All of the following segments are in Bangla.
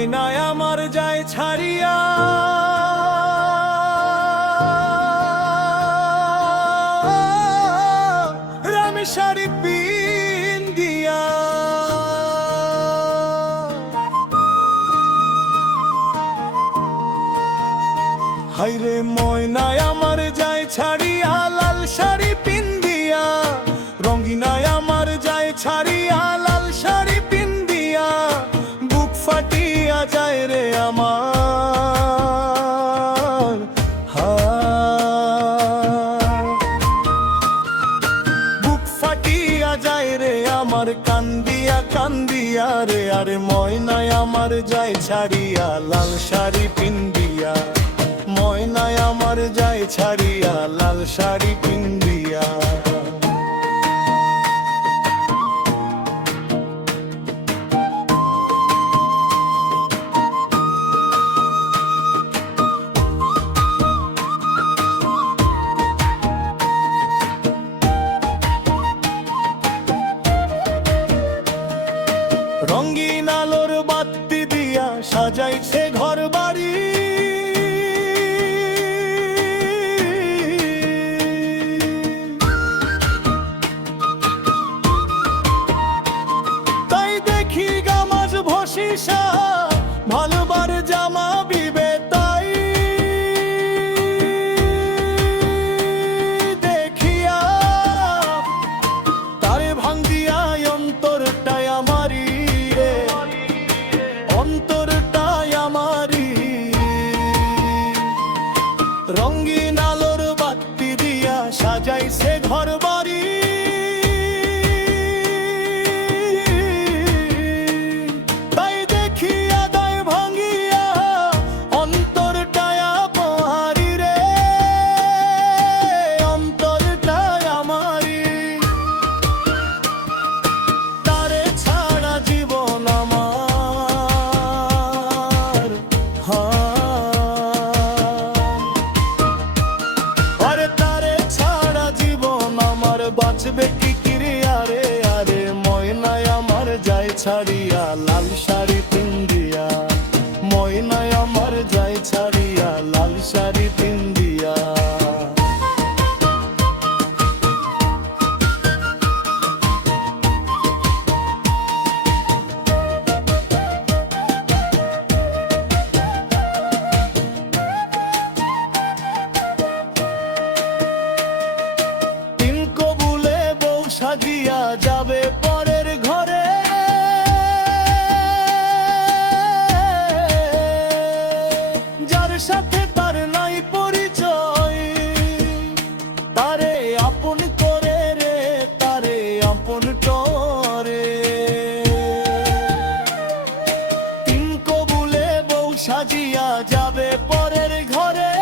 ময়নায় আমার যায় ছাড়িয়া, রামে শাড়ি পিন্দিয়া। হাইরে ময়নায় আমার যায় ছাড়িয়া, লাল শাড়ি পিন্দিয়া। রঙ্গিনায় আমার যায় ছাড়িয়া, লাল শাড়ি পিন্দিয়া। বুক ফাটিয়া যায় রে আমার, বুক ফাটিয়া যায় রে আমার, কান্দিয়া কান্দিয়া রে। আরে ময়নায় আমার যায় ছাড়িয়া, লাল শাড়ি পিন্দিয়া। ময়নায় আমার যায় ছাড়িয়া, লাল শাড়ি পিন্দিয়া। রঙিন আলোর বাতি দিয়া সাজাইছে ঘর বাড়ি, তাই দেখি গামাজ ভসিসা ভালোবার জামা বিবে। তাই দেখিয়া তারে ভাঙ্গিয়া অন্তরটায় আমারি, অন্তরটায় আমারি। রঙিন আলোর বাতি দিয়া সাজাইছে ঘর বাড়ি, তাই দেখিয়া দায় ভাঙ্গিয়া অন্তরটায় আমারি রে, অন্তরটায় আমারি। তারে ছাড়া জীবন আমার, আরে তারে ছাড়া জীবন আমার বাঁচবে কি কিরে। আরে আরে ময়নায় আমার যায় ছাড়িয়া, লাল শাড়ি পিন্দিয়া। ময়নায় আমার যায় ছাড়িয়া, লাল শাড়ি পিন্দিয়া। সাজিয়া যাবে পরের ঘরে, যার সাথে তার নাই পরিচয়। তারে আপন করে রে, তারে আপন করে। তিন কবুলে বউ সাজিয়া যাবে পরের ঘরে,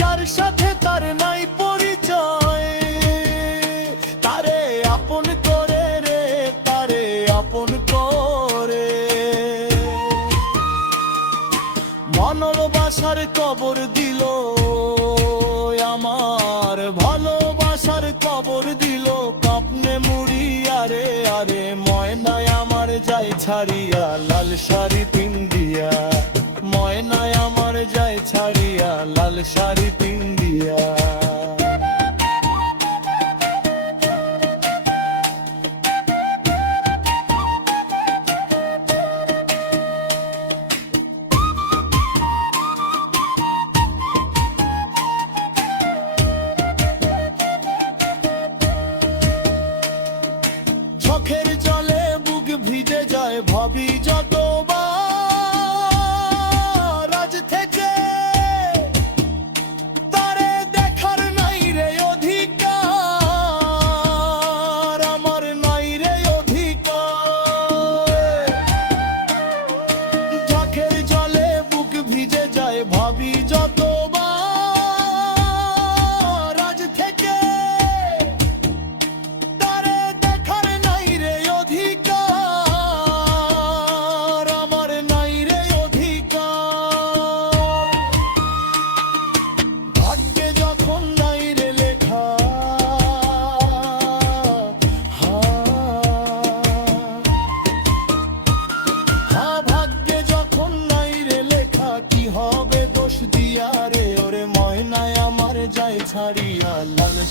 যার সাথে তার নাই পরিচয়। তারে আপন করে রে, তারে আপন করে। ভালোবাসার কবর দিল আমার, ভালোবাসার কবর দিল কাপনে মুড়ি। আরে আরে ময়নায় আমার যায় ছাড়িয়া, লাল শাড়ি পিন্দিয়া। ময়নায় আমার যায় ছাড়িয়া, লাল শাড়ি পিন্দিয়া। চোখের জলে বুক ভিজে যায়, ভাবি যতবার আজ থেকে তারে দেখার নাই রে অধিকার, আমার নাই রে অধিকার। চোখের জলে বুক ভিজে যায়, ভাবি যতবার আজ থেকে তারে দেখার নাই রে অধিকার।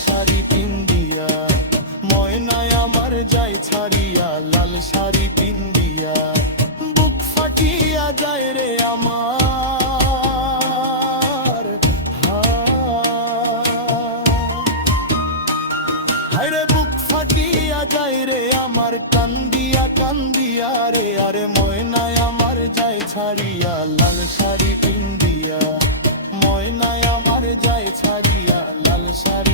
শাড়ি পিন্দিয়া, ময়নায় আমার যায় ছাড়িয়া লাল শাড়ি পিন্দিয়া। বুক ফাটিয়া যায় রে আমার, হায়রে বুক ফাটিয়া যায় রে আমার, কান্দিয়া কান্দিয়া রে। আরে ময়নায় আমার যায় ছাড়িয়া লাল শাড়ি পিন্দিয়া, ময়নায় আমার যায় ছাড়িয়া লাল শাড়ি।